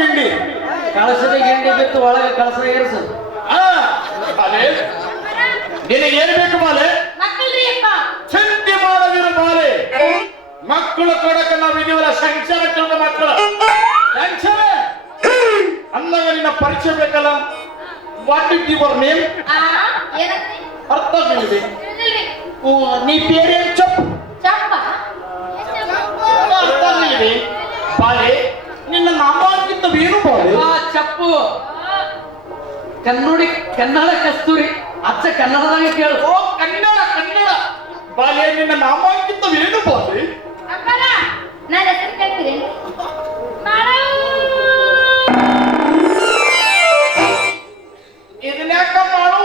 ಗಿಂಡಿ ಕಳಸದ ಗಿಂಡಿ ಬಿತ್ತು ಒಳಗೆ ಕಳಸ ಏರ್ಸು. ಬಾಲೆ ನಿನಗೇನು ಬೇಕು ಬಾಲೆ? ಚಿಂತೆ ಮಾಡದಿರು ಬಾಲೆ. ಮಕ್ಕಳು ಕೊಡಕ ನಾವಿದೀವಲ್ಲ ಸಂಚಾರ ಮಕ್ಕಳು ಸಂಚಾರ ಅಂದಾಗ ನಿನ್ನ ಪರಿಚಯ ಬೇಕಲ್ಲ. What is your name? ಅರ್ಥ ತಿಳಿದೆ ನೀ ಬೇರೆ ಚಪ್ಪು ಅರ್ಥ ತಿಳಿದೆ ಬಾಲೆ. ನಿನ್ನ ನಾಮಕ್ಕಿಂತವೇನು ಬಾಲೆ? ಚಪ್ಪು ಕನ್ನಡಿ ಕನ್ನಡ ಕಸ್ತೂರಿ ಅಚ್ಚ ಕನ್ನಡದಾಗ ಕೇಳು. ಓ ಕನ್ನಡ ಕನ್ನಡ ಬಾಲೆ. ನಿನ್ನ ನಾಮಕ್ಕಿಂತವೇನು ಬಾಲೆ? ಇದನ್ಯಾಕ ಮಾಡು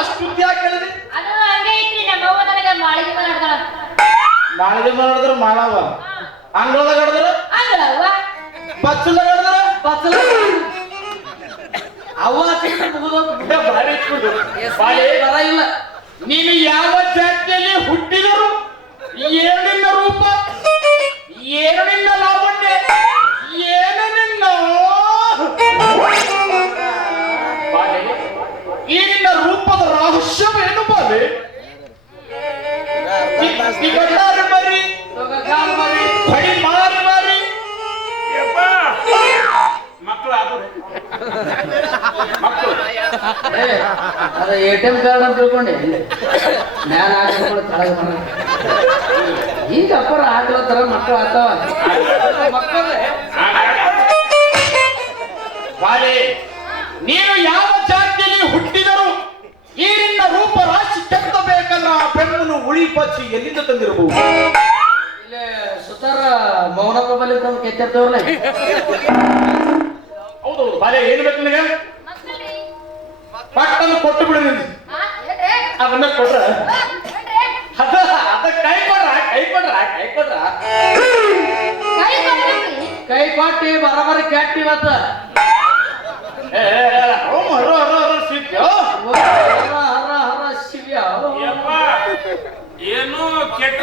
ಅಷ್ಟು ಯಾಕೆ ಹೇಳಿದೆ? ನಾಳೆಗೆ ಮಾಡಿದ್ರೆ ಮಾಡವ, ಅಂಗಳದಾಗ ಹಿಡಿದ್ರ ಬಚ್ಚಲ್ದಾಗ ಹಿಡಿದ್ರ ಬಚ್ಚಲ ಅವ್ವ ಬಾರಿ ಬಾಲೆ. ಬರ ಇಲ್ಲ. ನೀನು ಯಾವ ಜಾತಿಯಲ್ಲಿ ಹುಟ್ಟಿದರು, ಏನು ನಿನ್ನ ರೂಪ, ಏನು ನಿನ್ನ ಲಾವಣ್ಯ, ಏನು ನಿನ್ನ ಬಾಲೆ. ಈ ನಿನ್ನ ರೂಪದ ರಹಸ್ಯವೇನು ಬಾಲೆ? ಮರಿ ಬಡಿ ಮಾರಿ ಮಾರಿ ಮಕ್ಕಳು ಮಕ್ಕಳು ಅದ ATM ಕಾರ್ಡ್ ಅಂತ ತಿಳ್ಕೊಂಡೆ. ಮ್ಯಾಲ ಹಾಕೊಂಡು ಕೆಳಗೆ ಬರ ಈಗ ಅಪ್ಪರ ಆಗ್ಲತ್ತಾರ ಮಕ್ಕಳು ಆಗ್ತಾವ ಮಕ್ಕಳೇ. ಬಾಲೆ ನೀನು ಯಾವ ಜಾತಿಯಲ್ಲಿ ಹುಟ್ಟಿದರು, ಈ ನಿನ್ನ ರೂಪ ರಾಶಿ ಕೆತ್ತಬೇಕನ್ನ ಬೆನ್ನು ಉಳಿ ಪಚ್ಚಿ ಎಲ್ಲಿಂದ ತಂದಿರಬಹುದು? ಇಲ್ಲೇ ಸುತಾರ ಮೌನಪ್ಪ ಬಲಿ ತಂದು ಕೆತ್ತಿರ್ತೇವ್ರಲ್ಲ. ಹೌದೌದು ಬಾಲೆ. ಏನು ಬೇಕು ನಿನಗೆ? ಪಟ್ಟನ್ನು ಕೊಟ್ಟು ಬಿಡು. ನಿಂದು ಅದನ್ನ ಕೊಡ್ರ ಅದ ಅದ ಕೈ ಕೊಡ್ರ ಕೈ ಕೊಡ್ರ ಕೈ ಕೊಡ್ರ ಕೈ ಕೊಟ್ಟಿ ಬರಬರಿ ಕೆಟ್ಟಿ ಇವತ್ತ ಏನು ಕೆಟ್ಟ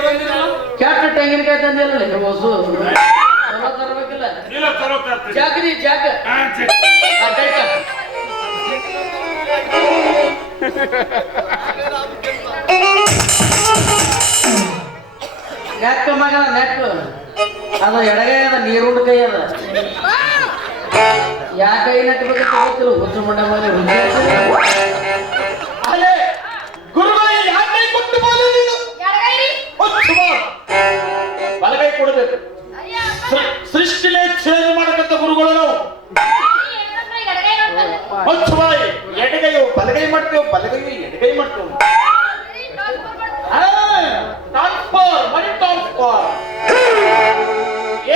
ಕೆಟ್ಟ ತೆಂಗಿನಕಾಯಿ ತಂದಿಲ್ಲ ಹೊಸು ತರಬೇಕಿಲ್ಲ. ಜಾಗ್ರಿ ಜಾಗ ನೆಕ್ಕ ಮಗ ನೆಕ್ಕ ಅದ ಎಡಗೈ ಅದ ನೀರುಂಡ ಕೈ ಅದ. ಯಾ ಕೈ ನೆಟ್ಟಬೇಕಂತ ಗೊತ್ತಿಲ್ಲ. ಹುಚ್ಚು ಮುಂಡ ಮೇಲೆ ಅಲ್ಲೇ ಗುರುಗಳಿಗೆ ಯಾವ ಕೈ ಕೊಟ್ಟು ಬಾಲೆ ನೀನು? ಬಲಗೈ ಕೊಡಬೇಕು. ಸೃಷ್ಟಿನೇ ಚೇಂಜ್ ಮಾಡಕಂತ ಗುರುಗಳು ನಾವು. ಹೊಚ್ಚಬಾಯಿ ಎಡಗೈಯು ಬಲಗೈ ಮಾಡ್ತೇವೆ, ಬಲಗೈಯು ಎಡಗೈ ಮಾಡ್ತೇವೆ. ಟ್ರಾನ್ಸ್ಫರ್ ಮನಿ ಟ್ರಾನ್ಸ್ಫರ್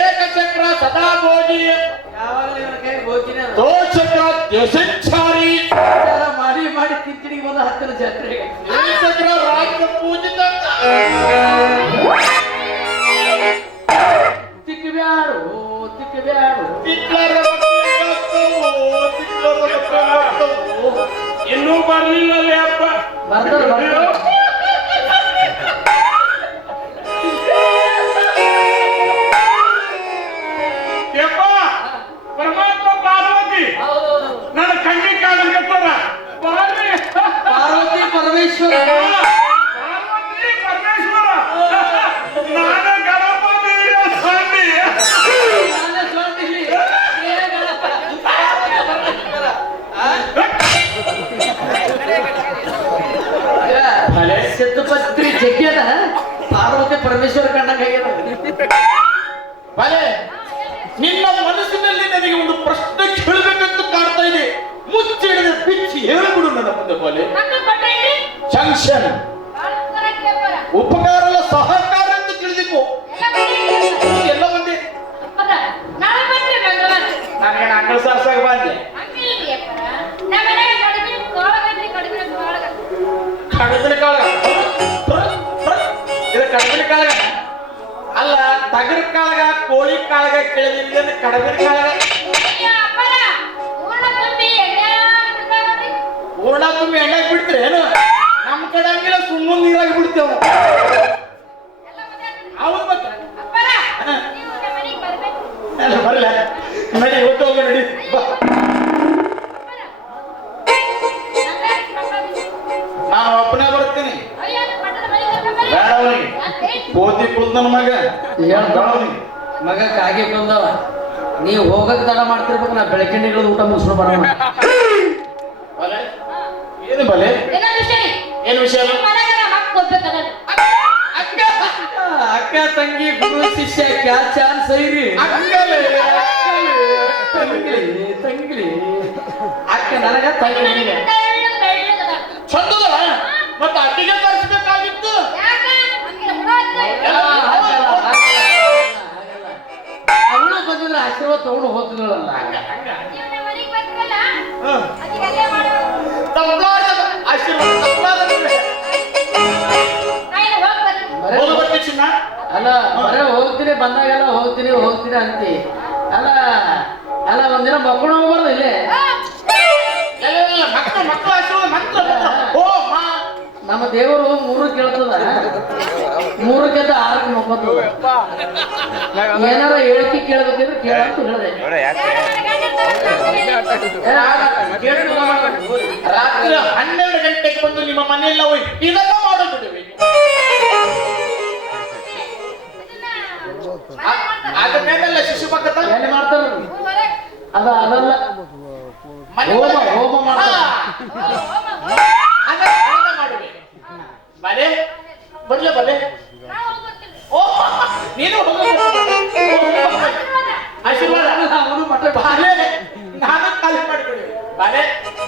ಏಕಚಕ್ರ ಸದಾ ಭೋಜಿ ದೋಚಕ್ರ ದೇಶಚಾರಿ ಮಾಡಿ ಮಾಡಿ ತಿಂತಿಡಿಗೆ ಬಂದ ಹತ್ತಿರ ಜಾತ್ರೆಗೆ ಏಕಚಕ್ರ ರಾಜ್ಯ ಪೂಜಿತ ತಿಕ್ಕಬ್ಯಾಡು ತಿಕ್ಕಬ್ಯಾಡು ಇನ್ನೂ ಬರ್ಲಿಲ್ಲ ಅಪ್ಪ. ಬರ್ತಾರ ಪರಮಾತ್ಮ ಪಾರ್ವತಿ ನನ್ನ ಕಣ್ಣಿ ಕಾಲಿಗೆ ಪಾರ್ವತಿ ಪರಮೇಶ್ವರ ಪಾರ್ವತಿ ಪರಮೇಶ್ವರ ನಾನು ಗಣಪತಿ ಸ್ವಾಮಿ. ಸಿದ್ಧಪತ್ರಿ ಜಗ್ಗ್ಯದ ಪಾರ್ವತಿ ಪರಮೇಶ್ವರ ಕಂಡಂಗಾಗ್ಯದ. ಬಲೆ ನಿನ್ನ ಮನಸ್ಸಿನಲ್ಲಿ ನನಗೆ ಒಂದು ಪ್ರಶ್ನೆ ಕೇಳಬೇಕಂತ ಕಾಡ್ತಾ ಇದೆ. ಮುಚ್ಚಿಡಿದ ಬಿಚ್ಚಿ ಹೇಳ್ಬಿಡು ನನ್ನ ಮುಂದೆ ಬಾಲೆ. ಜಂಕ್ಷನ್ ಉಪಕಾರ ಅಲ್ಲ ಸಹಕಾರ ಅಂತ ತಿಳಿದಿಕೋ. ಎಲ್ಲ ಒಂದೇ. ನನಗೆ ಅಂಕಲ್ ಸಾರ್ಸಾಗ ಬಂದೆ. ಕಡಬಿನ ಕಾಳ ಇದು ಕಡಬಿನ ಕಾಳಗ ಅಲ್ಲ. ತಗರ ಕಾಳಗ ಕೋಳಿ ಕಾಳಗ ಕೇಳಿದ ಕಡಬಿನ ಕಾಳಗ ಹೂರ್ಣ ತುಂಬಿ ಎಣ್ಣೆಗೆ ಬಿಡ್ತೀರಿ ಏನು? ನಮ್ಮ ಕಡೆ ಹಂಗಿಲ್ಲ, ಸುಮ್ಮನೆ ನೀರಾಗಿ ಬಿಡ್ತೇವ. ಹೌದು ಮತ್ತೆ ಬರ್ಲ ನಡಿ ಒಟ್ಟು ಹೋಗಿ ನಡಿ ಬಾ. ನಾನು ಒಬ್ಬನೇ ಬರ್ತೀನಿ ಬೇಡ ಅವನಿಗೆ ಕೋತಿ ಕುಲ್ದನ ಮಗ ಬೇಡ ಅವನಿಗೆ ಮಗ ಕಾಗೆ ಬಂದವ ನೀವು ಹೋಗಕ್ ತಡ ಮಾಡ್ತಿರ್ಬೇಕು ನಾ ಬೆಳಕಿಂಡಿಗಳು ಊಟ ಮುಗಿಸ್ಕೊಂಡು ಬರೋಣ ಬಲೆ ಏನು ಬಲೆ ಏನು ವಿಷಯ ಅಕ್ಕ ತಂಗಿ ಗುರು ಶಿಷ್ಯ ಕ್ಯಾ ಚಾನ್ಸ್ ಐರಿ ತಂಗಿ ಅಕ್ಕ ನನಗ ತಂಗಿ ನಿನಗೆ ಚಂದದ ಮತ್ತೆ ಅಟ್ಟಿಗೆ ತರಿಸ್ಬೇಕಾಗಿತ್ತು ಅವಳು ಬಂದಿದ್ರೆ ಆಶೀರ್ವಾದ ತಗೊಂಡು ಹೋಗ್ತಿದ್ಳಲ್ಲ ಅಲ್ಲ ಬರೇ ಹೋಗ್ತೀನಿ ಬಂದಾಗೆಲ್ಲ ಹೋಗ್ತೀನಿ ಹೋಗ್ತೀನಿ ಅಂತಿ ಅಲ್ಲ ಅಲ್ಲ ಒಂದಿನ ಮಕ್ಕಳು ಹೋಗ್ಬಾರ್ದು ಇಲ್ಲೇ ನಮ್ಮ ದೇವರು ಮೂರು ಕೇಳ್ತದ ಮೂರಕ್ಕೆಂತ ಆರಕ್ಕೆ ಮಕ್ಕೋತದ ಏನಾರ ಹೇಳಿಕೆ ಕೇಳ್ಬೇಕಿದ್ರೆ ಕೇಳಂತ ಹೇಳಿದೆ ರಾತ್ರಿ 12 ಗಂಟೆಗೆ ಬಂದು ನಿಮ್ಮ ಮನೆಯೆಲ್ಲ ಹೋಗಿ ಇದೆಲ್ಲ ಮಾಡೋದು ಅದ ಮೇಲೆಲ್ಲ ಶಿಶು ಪಕ್ಕದ ಎಲ್ಲಿ ಮಾಡ್ತಾರ ಅದಲ್ಲ ಹೋಮ ಹೋಮ ಮಾಡ್ತಾರ ಬಲೆ ಬರ್ಲೆ ಬಲೆ ಓ ನೀನು ಆಶೀರ್ವಾದ ಅವನು ಮಠ ಬಾಲೆ ನಾನು ಕಾಲಿ ಮಾಡಿಬಿಡಿ ಬಾಲೆ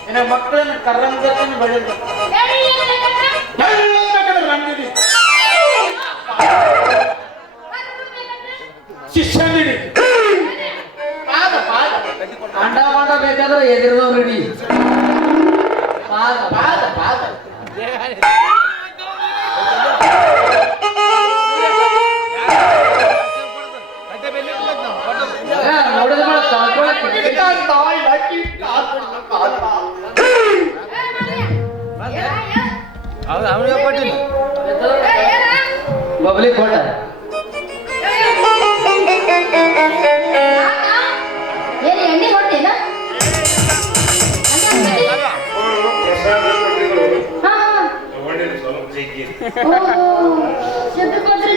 ನಿನ್ನ ಮಕ್ಕಳನ್ನ ಕರ್ರಂಗತನ ಬೆಳೆದ ರಂಗಿದಿ ಶಿಷ್ಯ ನೀಡಿ ಪಾದ ಪಾದ ಅಂಡ ಮಾಡ ಬೇಕಾದ್ರೆ ಎದಿರಿದವ್ರು ಇಡಿ ಪಾದ ಪಾದ ಪಾದ ನೋಡಿದ ತಾಯಿ ಹಾಕಿ ಬಬ್ಲಿ ಕೋಟ ಏನು ಎಣ್ಣೆ ಹೊಟ್ಟೆನಾ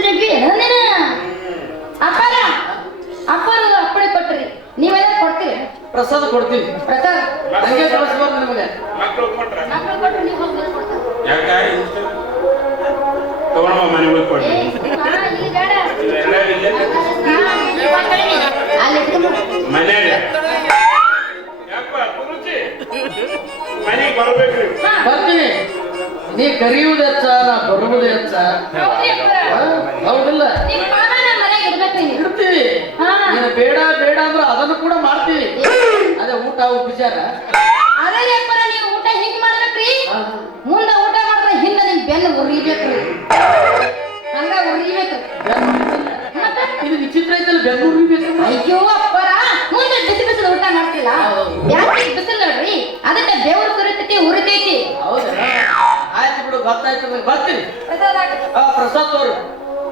ಜಗ್ಗಿ ಅಪ್ಪಾರ ಅಪ್ಪರು ಅಪ್ಪಡೆ ಕೊಟ್ರಿ ನೀವೆಲ್ಲ ಕೊಡ್ತೀರಿ ಪ್ರಸಾದ ಕೊಡ್ತೀವಿ ಪ್ರಸಾದ ಹಂಗೆ ಕಳಿಸ್ಬಾರ್ದು ನಿಮಗೆ ಮಕ್ಕಳು ಕೊಟ್ರು ನೀವು ಹೋಗಿ ಕೊಡ್ತಾರೆ ಮನೆ ಹೋಗಿ ಕೊಡ್ರಿ ಇಲ್ಲಿ ಬೇಡ ಅಲ್ಲಿ ಮನೆಯಾಗ ಮನೆಗೆ ಬರ್ಬೇಕ್ರಿ ಬರ್ತೀನಿ ನೀ ಕರೆಯುವುದು ಹೆಚ್ಚ ನಾ ಬರುವುದು ಹೆಚ್ಚ ಹೌದಿಲ್ಲ ನಿಮ್ಮ ಪಾದ ನಮ್ಮ ಮನೆಗೆ ಇರ್ಬೇಕು ನೀನು ಇಡ್ತೀವಿ ನೀನು ಬೇಡ ಬೇಡ ಅಂದ್ರೆ ಅದನ್ನು ಕೂಡ ಮಾಡ್ತೀವಿ ಅದೇ ಊಟ ಉಪಚಾರ ಅದೇ ಅಪ್ಪರ ನೀವು ಊಟ ಹಿಂಗ್ ಮಾಡ್ಬೇಕ್ರಿ ಮುಂದೆ ಊಟ ಮಾಡಿದ್ರೆ ಹಿಂದೆ ನಿಮ್ ಬೆನ್ನು ಉರಿಬೇಕ್ರಿ ಹಂಗ ಉರಿಬೇಕ್ರಿ ಇದು ವಿಚಿತ್ರ ಐತಲ್ಲ ಬೆಂಗಳೂರು ಬೇಕು ಅಯ್ಯೋ ಅಪ್ಪರ ಮುಂದೆ ಬಿಸಿ ಬಿಸಿಲು ಊಟ ಮಾಡ್ತಿಲ್ಲ ಯಾಕೆ ಬಿಸಿಲು ನೋಡ್ರಿ ಅದಕ್ಕೆ ಬೆವರು ಸುರಿತೈತಿ ಉರಿತೈತಿ ಹೌದಾ ಆಯ್ತು ಬಿಡು ಗೊತ್ತಾಯ್ತು ನನಗೆ ಬರ್ತೀನಿ ಪ್ರಸಾದ ಹಾಕು. ಪ್ರಸಾದ್ ತೋರು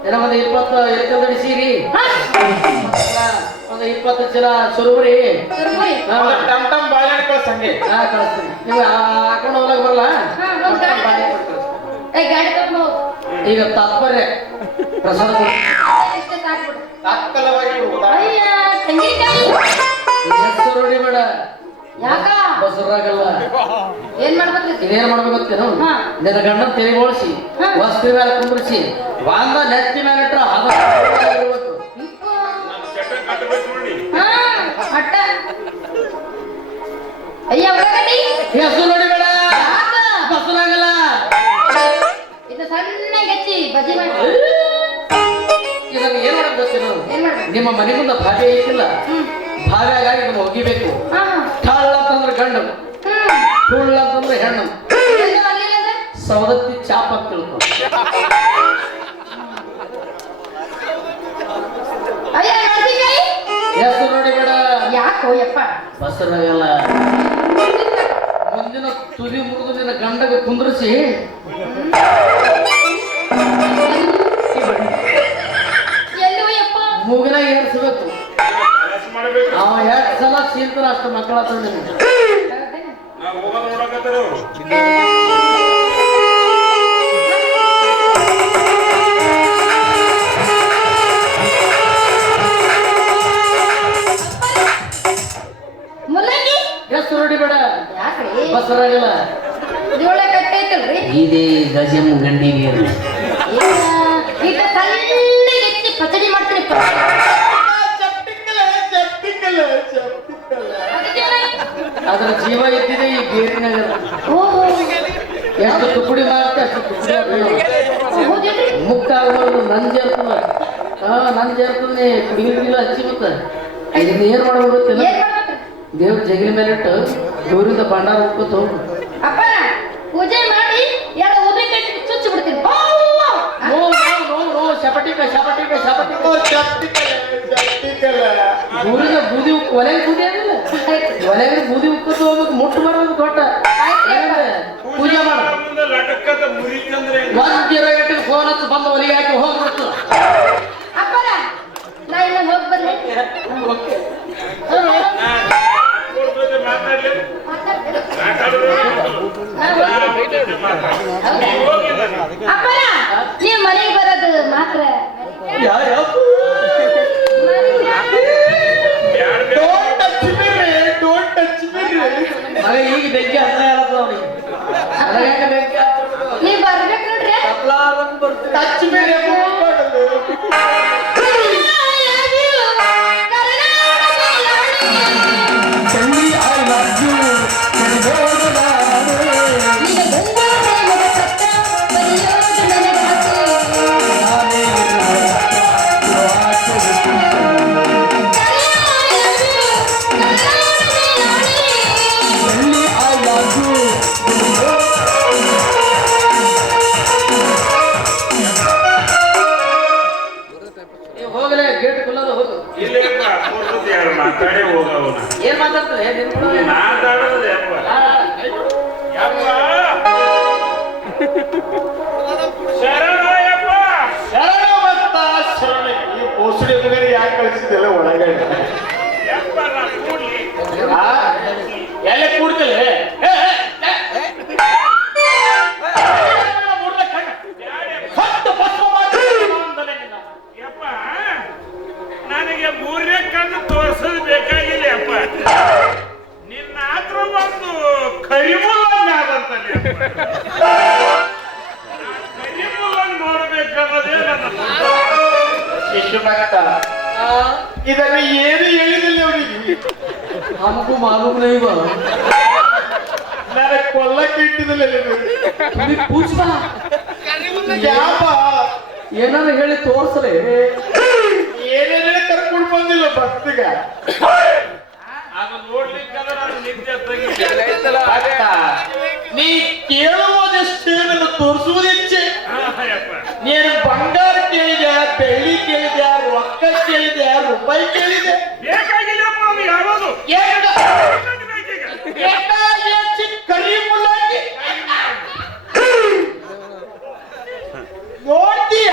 ಏನೋ ಒಂದು 20 ಎಲ್ಕಂದಡಿ ಸೀರಿ ಹಾ, ಒಂದು 20 ಚೀಲ ಸುರುಬರಿ ಸುರ್ಮುರಿ. ಟಮ್ ಟಮ್ ಬಾಳೆಹಣ್ಣು ಸಂಗೆ ಕಳಿಸ್ತೀನಿ ನೀವು ಹಾಕೊಂಡು ಹೋಗ್ಲಕ್ ಬರಲ್ಲ ಹಾ, ಹೋಗ್ ಗಾಡಿ ತಗೊಂಡು. ಏ ಗಾಡಿ ತಗೊಂಡು ಹೋಗು. ಈಗ ತಾತ್ಪರ್ಯ ಪ್ರಸಾದ ಇಷ್ಟೇ ಸಾಕ್ಬಿಡು. ತಾತ್ಕಾಲವಾಗಿ ಬಿಡುವುದಾ? ಅಯ್ಯ ತೆಂಗಿನಕಾಯಿ ಹೆಸರು ಹೊಡಿಬೇಡ ಯಾಕ ಬಸರಾಗಲ್ಲ ಏನ್ ಮಾಡ್ಬೇಕ್ರಿ ಇದೇನ್ ಮಾಡ್ಬೇಕತ್ತೇನು ಹಾ. ನಿನ್ನ ಗಂಡನ ತೆಲಿಗೊಳಿಸಿ ಹಾ. ವಸ್ತಿ ಮೇಲೆ ಕುಂದ್ರಿಸಿ ಒಂದ ನೆತ್ತಿ ಮೇಲೆ ಇಟ್ರ ಹದ ಇರ್ಬೇಕು ಇಪ್ಪು. ಚಟ್ಟ ಕಟ್ಟಬೇಕು ನೋಡಿ ಹಾ, ಅಟ್ಟ. ಅಯ್ಯ ಉಳ್ಳಾಗಡ್ಡಿ ಹೆಸರು ಹೊಡಿಬೇಡ ಯಾಕ? ಬಸರಾಗಲ್ಲ ಇದು ಸಣ್ಣಗೆ ಹೆಚ್ಚಿ ಬಜ್ಜಿ ಮಾಡಿ ಇದನ್ನ ಏನ್ ಮಾಡಕ್ ಗೊತ್ತೇನು ಏನ್ ಮಾಡ್ಬೇಕು ನಿಮ್ಮ ಮನೆ ಮುಂದೆ ಭಾಗ್ಯ ಐತಿಲ್ಲ ಭಾವ್ಯಾಗಾಗಿ ಇದನ್ನ ಒಗಿಬೇಕು ಹಾ ಠಾಳ್ ಅಂತಂದ್ರೆ ಗಂಡು ಟುಳ್ ಅಂತಂದ್ರೆ ಹೆಣ್ಣು ಎಲ್ಲೋ ಅಲ್ಲಿಲ್ಲ ಅಂದ್ರೆ ಸವದತ್ತಿ ಚಾಪ್ ಅಂತ ತಿಳ್ಕೊ ಅಯ್ಯ ಮೆಣಸಿನ್ಕಾಯಿ ಹೆಸರು ನೋಡಿಬೇಡ ಯಾಕೋ ಯಪ್ಪ ಬಸರಾಗಲ್ಲ ಮುಂದಿನ ತುದಿ ಮುರಿದು ನಿನ್ನ ಗಂಡಗೆ ಕುಂದ್ರಿಸಿ ಎಲ್ಲೋ ಯಪ್ಪ ಮೂಗಿನಾಗ ಏರ್ಸ್ಬೇಕು ಮಾಡ್ಬೇಕು ಅವ ಎಷ್ಟು ಸಲ ಸೀರ್ತಾರ ಅಷ್ಟು ಮಕ್ಕಳ ತಂದೆ ನಾವು ಹೋಗೋದು ನೋಡಕತ್ತಾರ ಅವ್ರು ಮುಲ್ಲಂಗಿ ಎಷ್ಟು ರೋಡಿ ಬೇಡ ಯಾಕ್ರಿ ಬಸರಾಗಿಲ್ಲ ಜೋಳ ಕಟ್ಟೈತಲ್ರಿ ಇದೇ ಗಜಮ್ ಗಂಡಿ ನೀರು ಈಗ ಸಣ್ಣಗೆ ಎತ್ತಿ ಪಚಡಿ ಮಾಡ್ತೀನಿ ಅದ್ರ ಜೀವ ಇದ್ದಿದೆ ಈ ಬೇರಿನಾಗ ಓಹೋ ಎಷ್ಟು ತುಕುಡಿ ಮಾಡ್ತೆ ಅಷ್ಟು ತುಕುಡಿ ಹಾಕೋಣ ಹೌದೇನ್ರಿ ಮುಕ್ತ ಆಗೋದು ನಂಜೇರ್ತದ ನಂಜೇರ್ತದೆ ಕುಡಿಗಿಲ್ಲ ಹಚ್ಚಿ ಮತ್ತ ಇದನ್ನ ಏನ್ ಮಾಡ್ಬಿಡುತ್ತಿಲ್ಲ ಏನ್ ಮಾಡ್ಬೇಕ್ರಿ ದೇವ್ರ ಜಗಲಿ ಮೇಲೆ ಇಟ್ಟು ದೂರಿಂದ ಭಂಡಾರ ಹೋಗ್ಕೊತ ಹೋಗು ಅಪ್ಪನ ಪೂಜೆ ಮಾಡಿ ಎರಡು ಉದ್ರಿ ಕಟ್ಟಿ ಚುಚ್ಚಿ ಬಿಡ್ತೀನಿ ನೋ ನೋ ನೋ ಶಪಟಿಕ ಶಪಟಿಕ ಶಪಟಿಕ ದೂರಿಂದ ಬೂದಿ ಒಲೆಗೆ ಬೂದಿ ಆಗಿಲ್ಲ ಒಲೆಗೆ ಬೂದಿ ಉಕ್ಕೊತ ಹೋಗ್ಬೇಕು ಮುಟ್ಟು ಬರೋದು ದೊಡ್ಡ ಪೂಜೆ ಮಾಡ ಮುಂದೆ ಲಟಕ್ಕದ ಮುರಿತಂದ್ರೆ ಒಂದ್ ಗಂಟೆಗೆ ಫೋನ್ ಹಚ್ಚಿ ಬಂದು ಒಲೆಗೆ ಹಾಕಿ ಹೋಗ್ಬಿಡ್ತು ಅಪ್ಪನ ನಾ ಇಲ್ಲ ಹೋಗಿ ಬರ್ಲಿ ಮಾತಾಡ್ಲಿ ಅಪ್ಪನ ನೀವ್ ಮನೆಗೆ ಬರೋದು ಮಾತ್ರ ಮಗ ಈಗ ಬೆಂಕಿ ಅನ್ನ ಹೇಳೋದು ಅವನಿಗೆ ಅದ್ರಾಗ ಬೆಂಕಿ ನೀವ್ ಬರ್ಬೇಕು ನೋಡ್ರಿ ಟಚ್ ಮೇಲೆ ಹೋಗಲೇ ಗೇಟ್ ಕುಲ್ಲದ ಹೋಗು ಇಲ್ಲೇಪ್ಪ ಕೂರ್ಸೋದು ಯಾರು ಮಾತಾಡೇ ಹೋಗವನ ಏನ್ ಮಾತಾಡ್ತಾರೆ ನಿನ್ ಕೂಡ ಮಾತಾಡೋದು ಯಪ್ಪ ಯಪ್ಪ ಶರಣಯ್ಯಪ್ಪ ಈ ಬೋಸಡಿ ಎದುರುಗಡೆ ಯಾಕೆ ಕಳಿಸಿದೆಲ್ಲ ಒಳಗಡೆ ಯಪ್ಪ ನಾ ಕೂಡ್ಲಿ ಎಲ್ಲ ಕೂಡ್ತಲೆ ಯಪ್ಪ ನನಗೆ ಮೂರನೇ ಕಣ್ಣು ತೋರ್ಸೋದು ಬೇಕಾಗಿಲ್ಲ ಯಪ್ಪ ನಿನ್ನ ಹತ್ರ ಒಂದು ಕರಿಮುಲ್ಲಂಗ ಆದಂತಲ್ಲಿ ಕರಿಮುಲ್ಲಂಗ ನೋಡ್ಬೇಕನ್ನೋದೇ ನನ್ನ ಶಿಶು ಭಕ್ತ ಇದನ್ನು ಏನು ಹೇಳಿದಿಲ್ಲ ಅವನಿಗೆ हमको मालूम नहीं बा ನನಗೆ ಕೊಲ್ಲಕ್ಕೆ ಇಟ್ಟಿದಿಲ್ಲ ನೀ ಪೂಜ್ಬಾ ಯಾಪ ಏನಾರ ಹೇಳಿ ತೋರ್ಸಲೆ ಏನೇನೇ ಕರ್ಕೊಂಡು ಬಂದಿಲ್ಲ ಭಕ್ತಿಗ ಅದು ನೋಡ್ಲಿಕ್ಕಂದ್ರೆ ನಾನು ನಿತ್ಯ ತೆಗಿದ್ದೆ ಭಕ್ತ ನೀ ಕೇಳುವುದಷ್ಟೇನನ್ನು ತೋರಿಸುವುದಿಚ್ಚೆ ಯಪ್ಪ ನೀನು ಬಂಗಾರ ಕೇಳಿದೆ ಬೆಳ್ಳಿ ಕೇಳಿದೆ ರೊಕ್ಕ ಕೇಳಿದೆ ರೂಪಾಯಿ ಕೇಳಿದೆ ಬೇಕಾಗಿಲ್ಲಪ್ಪ ಅದು ಯಾವುದು ಎರಡು ಬೇಕೀಗ ಕರಿ ಮುಲ್ಲಂಗಿ ನೋಡ್ತೀಯ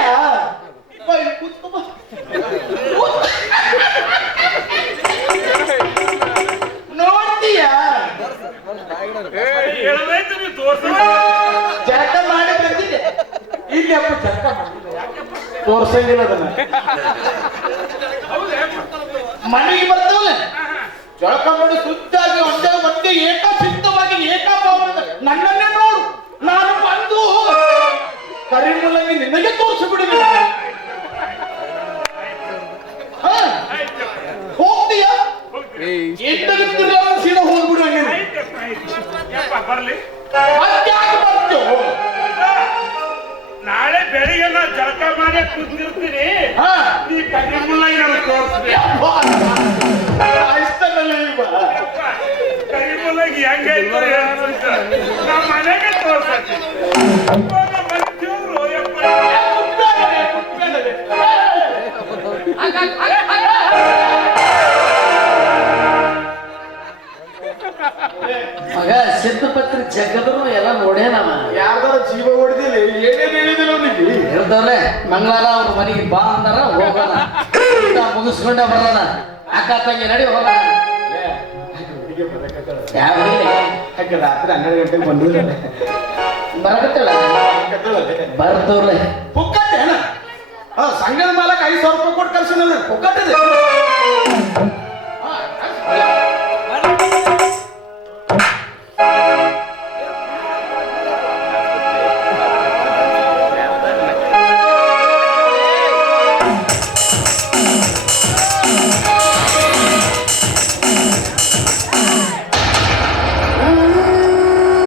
ನೋಡ್ತೀಯ ಹೇಳಬೇಕು ನೀವು ತೋರ್ಸ ಜಳಕ ಮಾಡಿ ಬಂದಿದೆ ಇಲ್ಲಿ ಅಪ್ಪ ಜಳಕ ಮಾಡಿಲ್ಲ ತೋರ್ಸಂಗಿಲ್ಲ ಅದನ್ನ ಮನೆಗೆ ಬರ್ತಾವಲ್ಲ ಜಳಕ ಮಾಡಿ ಸುತ್ತಾಗಿ ಒಂದೇ ಏಕಚಿತ್ತವಾಗಿ ಏಕಭಾವದಿಂದ ನನ್ನನ್ನೇ ನೋಡು ನಾನು ಬಂದು ಕರಿಮುಲ್ಲಂಗಿ ನಿನಗೆ ತೋರಿಸಿಬಿಡಿದೆ ಹೋಗ್ತೀಯ ಎಂಟಗತ್ತಿಲ್ಲ ಸೀದಾ ಹೋಗ್ಬಿಡು ಹಂಗೆ ಯಪ್ಪ ಬರ್ಲಿ ಮತ್ತ್ಯಾಕೆ ಬಂತು ನಾಳೆ ಬೆಳಿಗ್ಗೆ ನಾ ಜಳಕ ಮಾಡಿ ಕೂತಿರ್ತೀನಿ ಹಾ ನೀ ಕರಿಮುಲ್ಲಂಗಿ ನನಗೆ ತೋರಿಸ್ರಿ ಕರಿಮುಲ್ಲಂಗಿ ಹೆಂಗಾಯ್ತು ಹೇಳ್ತಾರೆ ನಮ್ಮ ಮನೆಗೆ ತೋರ್ಸಕ್ಕೆ ಮಗ ಸಿದ್ಧಪತ್ರಿ ಜಗದ್ರು ಎಲ್ಲ ನೋಡೇನವ ಯಾರ್ದಾರ ಜೀವ ಹೊಡೆದಿಲ್ಲ ಏನೇನು ಹೇಳಿದಿಲ್ಲ ಅವನಿಗೆ ಹೇಳ್ದವ್ರೆ ಮಂಗಳವಾರ ಅವ್ರ ಮನೆಗೆ ಬಾ ಅಂದಾರ ಹೋಗೋಣ ಊಟ ಮುಗಿಸ್ಕೊಂಡ ಬರೋಣ. ಅಕ್ಕ ತಂಗಿ ನಡಿ ಹೋಗೋಣ. ಯಾವ ಯಾಕೆ ರಾತ್ರಿ 12 ಗಂಟೆಗೆ ಬಂದಿಲ್ಲ ಬರಕತ್ತಲ್ಲ ಬರ್ತವ್ರೆ. ಪುಕ್ಕಟ್ಟೇನ ಸಂಘದ ಮಾಲಕ್ 5,000 ರೂಪಾಯಿ ಕೊಟ್ಟು ಕಳ್ಸಿನಲ್ಲ ಪುಕ್ಕಟ್ಟಿದೆ.